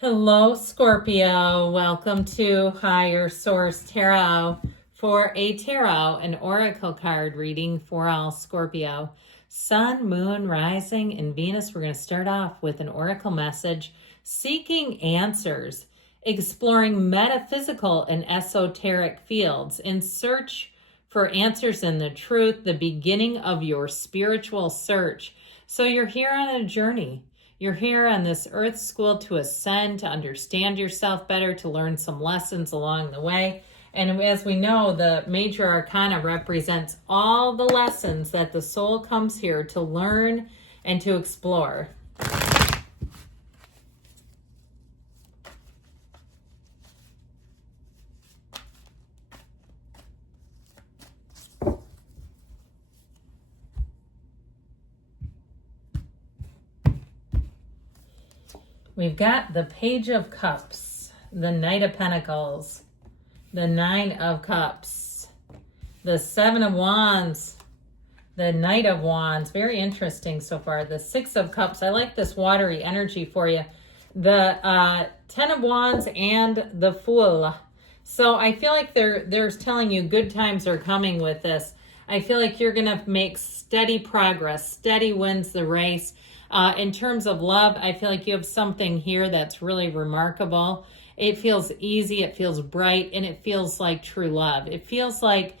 Hello, Scorpio. Welcome to Higher Source Tarot for a tarot and oracle card reading for all Scorpio. Sun, Moon, Rising, and Venus. We're going to start off with an oracle message seeking answers, exploring metaphysical and esoteric fields in search for answers in the truth, the beginning of your spiritual search. So you're here on a journey. You're here on this earth school to ascend, to understand yourself better, to learn some lessons along the way. And as we know, the major arcana represents all the lessons that the soul comes here to learn and to explore. We've got the Page of Cups, the Knight of Pentacles, the Nine of Cups, the Seven of Wands, the Knight of Wands. Very interesting so far. The Six of Cups. I like this watery energy for you. The Ten of Wands and the Fool. So I feel like there's telling you good times are coming with this. I feel like you're going to make steady progress. Steady wins the race. In terms of love, I feel like you have something here that's really remarkable. It feels easy, it feels bright, and it feels like true love. It feels like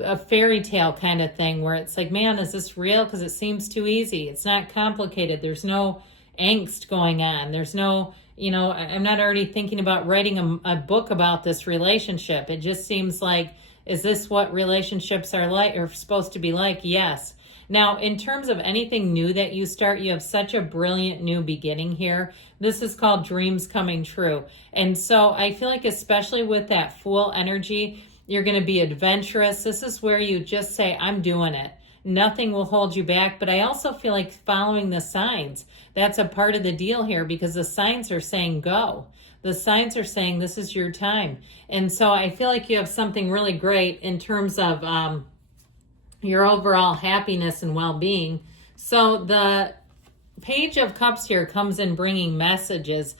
a fairy tale kind of thing where it's like, man, is this real? Because it seems too easy. It's not complicated. There's no angst going on. There's no, I'm not already thinking about writing a book about this relationship. It just seems like, is this what relationships are like or supposed to be like? Yes. Now, in terms of anything new that you start, you have such a brilliant new beginning here. This is called dreams coming true. And so I feel like especially with that Fool energy, you're going to be adventurous. This is where you just say, I'm doing it. Nothing will hold you back. But I also feel like following the signs. That's a part of the deal here because the signs are saying go. The signs are saying this is your time. And so I feel like you have something really great in terms of your overall happiness and well-being. So the Page of Cups here comes in bringing messages,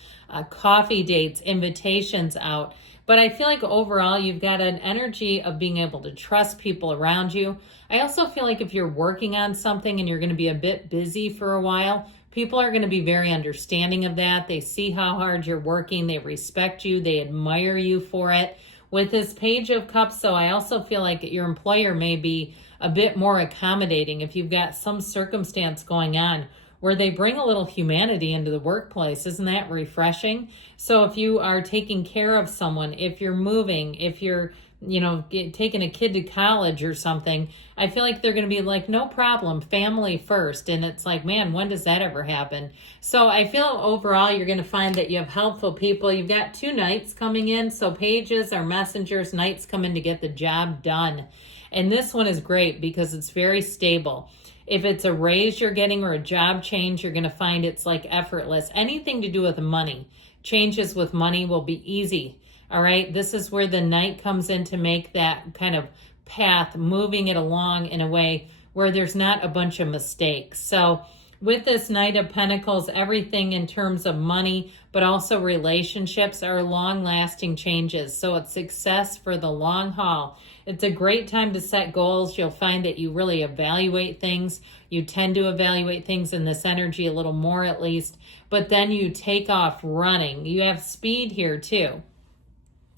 coffee dates, invitations out. But I feel like overall you've got an energy of being able to trust people around you. I also feel like if you're working on something and you're going to be a bit busy for a while, people are going to be very understanding of that. They see how hard you're working. They respect you. They admire you for it. With this Page of Cups, so I also feel like your employer may be a bit more accommodating if you've got some circumstance going on where they bring a little humanity into the workplace. Isn't that refreshing? So if you are taking care of someone, if you're moving, if you're taking a kid to college or something, I feel like they're going to be like, no problem, family first. And it's like, man, when does that ever happen? So I feel overall you're going to find that you have helpful people. You've got two knights coming in. So pages are messengers, knights come in to get the job done. And this one is great because it's very stable. If it's a raise you're getting or a job change, you're going to find it's like effortless. Anything to do with money, changes with money will be easy. All right, this is where the knight comes in to make that kind of path, moving it along in a way where there's not a bunch of mistakes. So with this Knight of Pentacles, everything in terms of money, but also relationships are long-lasting changes. So it's success for the long haul. It's a great time to set goals. You'll find that you really evaluate things. You tend to evaluate things in this energy a little more at least, but then you take off running. You have speed here too,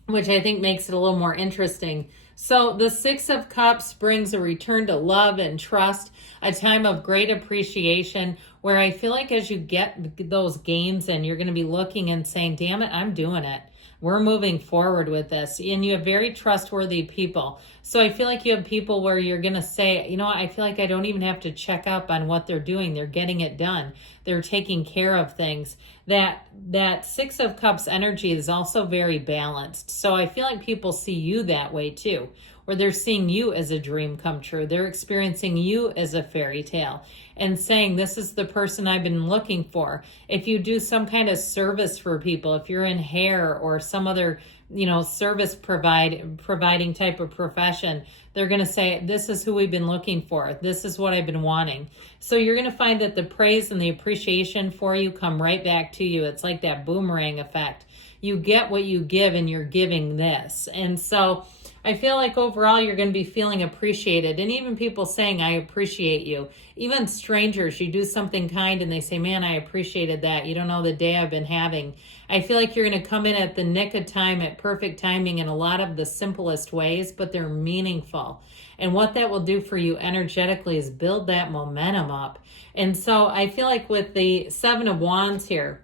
which I think makes it a little more interesting. So the Six of Cups brings a return to love and trust, a time of great appreciation where I feel like as you get those gains and you're going to be looking and saying, damn it, I'm doing it. We're moving forward with this. And you have very trustworthy people. So I feel like you have people where you're going to say, I feel like I don't even have to check up on what they're doing. They're getting it done. They're taking care of things. That Six of Cups energy is also very balanced. So I feel like people see you that way too, or they're seeing you as a dream come true. They're experiencing you as a fairy tale and saying, this is the person I've been looking for. If you do some kind of service for people, if you're in hair or some other, service providing type of profession, they're going to say, this is who we've been looking for. This is what I've been wanting. So you're going to find that the praise and the appreciation for you come right back to you. It's like that boomerang effect. You get what you give, and you're giving this. And so I feel like overall you're going to be feeling appreciated. And even people saying, I appreciate you. Even strangers, you do something kind and they say, man, I appreciated that. You don't know the day I've been having. I feel like you're going to come in at the nick of time, at perfect timing in a lot of the simplest ways, but they're meaningful. And what that will do for you energetically is build that momentum up. And so I feel like with the Seven of Wands here,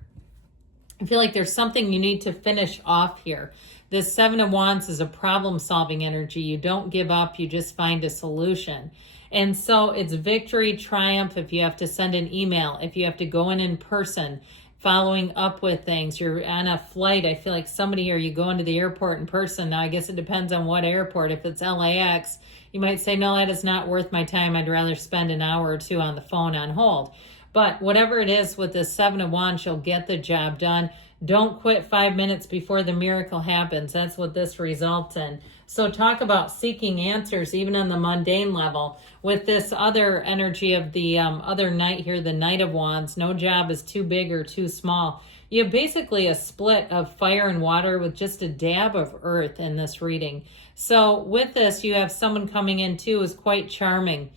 I feel like there's something you need to finish off here. This Seven of Wands is a problem-solving energy. You don't give up. You just find a solution. And so it's victory, triumph if you have to send an email, if you have to go in person, following up with things. You're on a flight. I feel like somebody here, you go into the airport in person. Now, I guess it depends on what airport. If it's LAX, you might say, no, that is not worth my time. I'd rather spend an hour or two on the phone on hold. But whatever it is with this Seven of Wands, you'll get the job done. Don't quit 5 minutes before the miracle happens. That's what this results in. So talk about seeking answers, even on the mundane level. With this other energy of the other knight here, the Knight of Wands, no job is too big or too small. You have basically a split of fire and water with just a dab of earth in this reading. So with this, you have someone coming in too who's quite charming.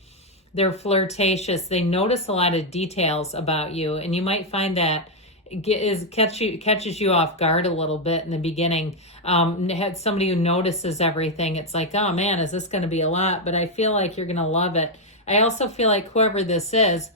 They're flirtatious. They notice a lot of details about you, and you might find that catches you off guard a little bit in the beginning. Had somebody who notices everything. It's like, oh man, is this going to be a lot? But I feel like you're going to love it. I also feel like whoever this is,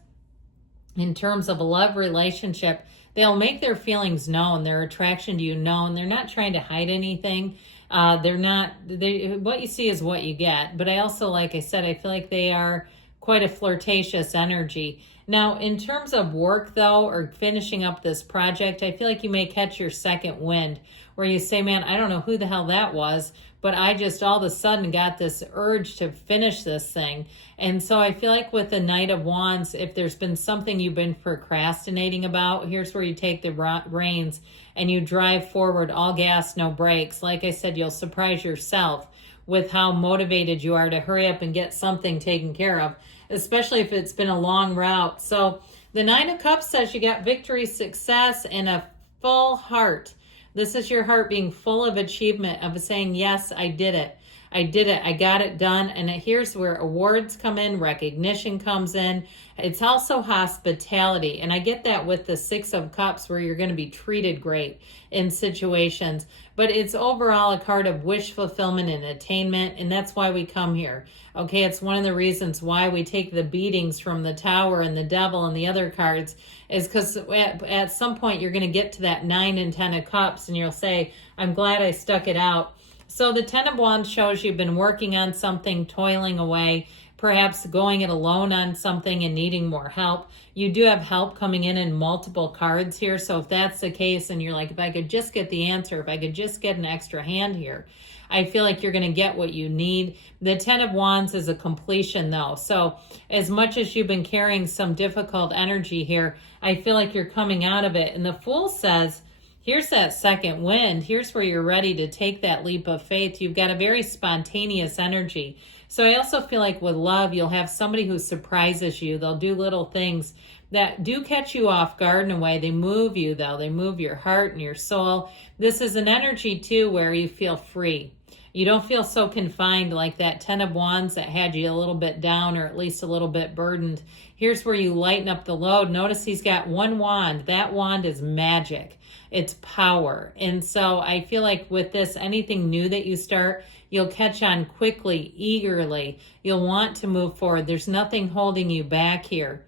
in terms of a love relationship, they'll make their feelings known, their attraction to you known. They're not trying to hide anything. What you see is what you get. But I also, like I said, I feel like they are quite a flirtatious energy. Now, in terms of work, though, or finishing up this project, I feel like you may catch your second wind where you say, man, I don't know who the hell that was, but I just all of a sudden got this urge to finish this thing. And so I feel like with the Knight of Wands, if there's been something you've been procrastinating about, here's where you take the reins and you drive forward, all gas, no brakes. Like I said, you'll surprise yourself with how motivated you are to hurry up and get something taken care of, especially if it's been a long route. So the Nine of Cups says you got victory, success, and a full heart. This is your heart being full of achievement, of saying, yes, I did it. I did it. I got it done. And here's where awards come in, recognition comes in. It's also hospitality. And I get that with the Six of Cups, where you're going to be treated great in situations. But it's overall a card of wish fulfillment and attainment. And that's why we come here. Okay, it's one of the reasons why we take the beatings from the Tower and the Devil and the other cards, is because at some point you're going to get to that 9 and 10 of Cups and you'll say, I'm glad I stuck it out. So the Ten of Wands shows you've been working on something, toiling away, perhaps going it alone on something and needing more help. You do have help coming in multiple cards here. So if that's the case and you're like, if I could just get the answer, if I could just get an extra hand here, I feel like you're going to get what you need. The Ten of Wands is a completion though. So as much as you've been carrying some difficult energy here, I feel like you're coming out of it. And the Fool says, here's that second wind. Here's where you're ready to take that leap of faith. You've got a very spontaneous energy. So I also feel like with love, you'll have somebody who surprises you. They'll do little things that do catch you off guard in a way. They move you though. They move your heart and your soul. This is an energy too where you feel free. You don't feel so confined like that Ten of Wands that had you a little bit down, or at least a little bit burdened. Here's where you lighten up the load. Notice he's got one wand. That wand is magic. It's power. And so I feel like with this, anything new that you start, you'll catch on quickly, eagerly. You'll want to move forward. There's nothing holding you back here.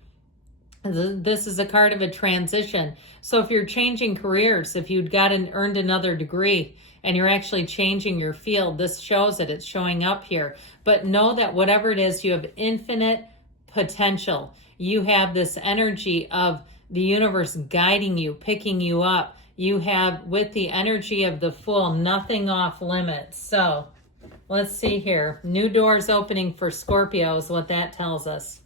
This is a card of a transition. So if you're changing careers, if you'd earned another degree and you're actually changing your field, this shows it. It's showing up here. But know that whatever it is, you have infinite potential. You have this energy of the universe guiding you, picking you up. You have, with the energy of the Fool, nothing off limits. So Let's see here. New doors opening for Scorpio is what that tells us.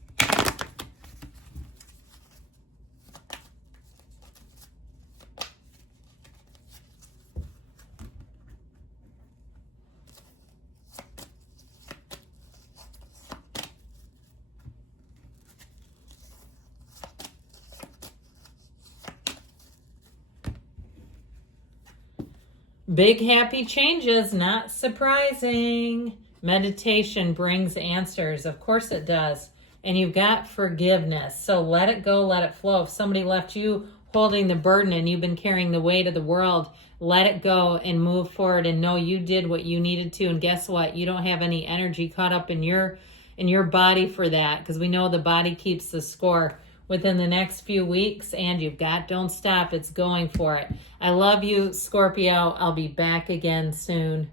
Big happy changes, not surprising. Meditation brings answers. Of course it does. And you've got forgiveness. So let it go, let it flow. If somebody left you holding the burden and you've been carrying the weight of the world, let it go and move forward and know you did what you needed to. And guess what? You don't have any energy caught up in your body for that, because we know the body keeps the score. Within the next few weeks, and you've got Don't Stop. It's going for it. I love you, Scorpio. I'll be back again soon.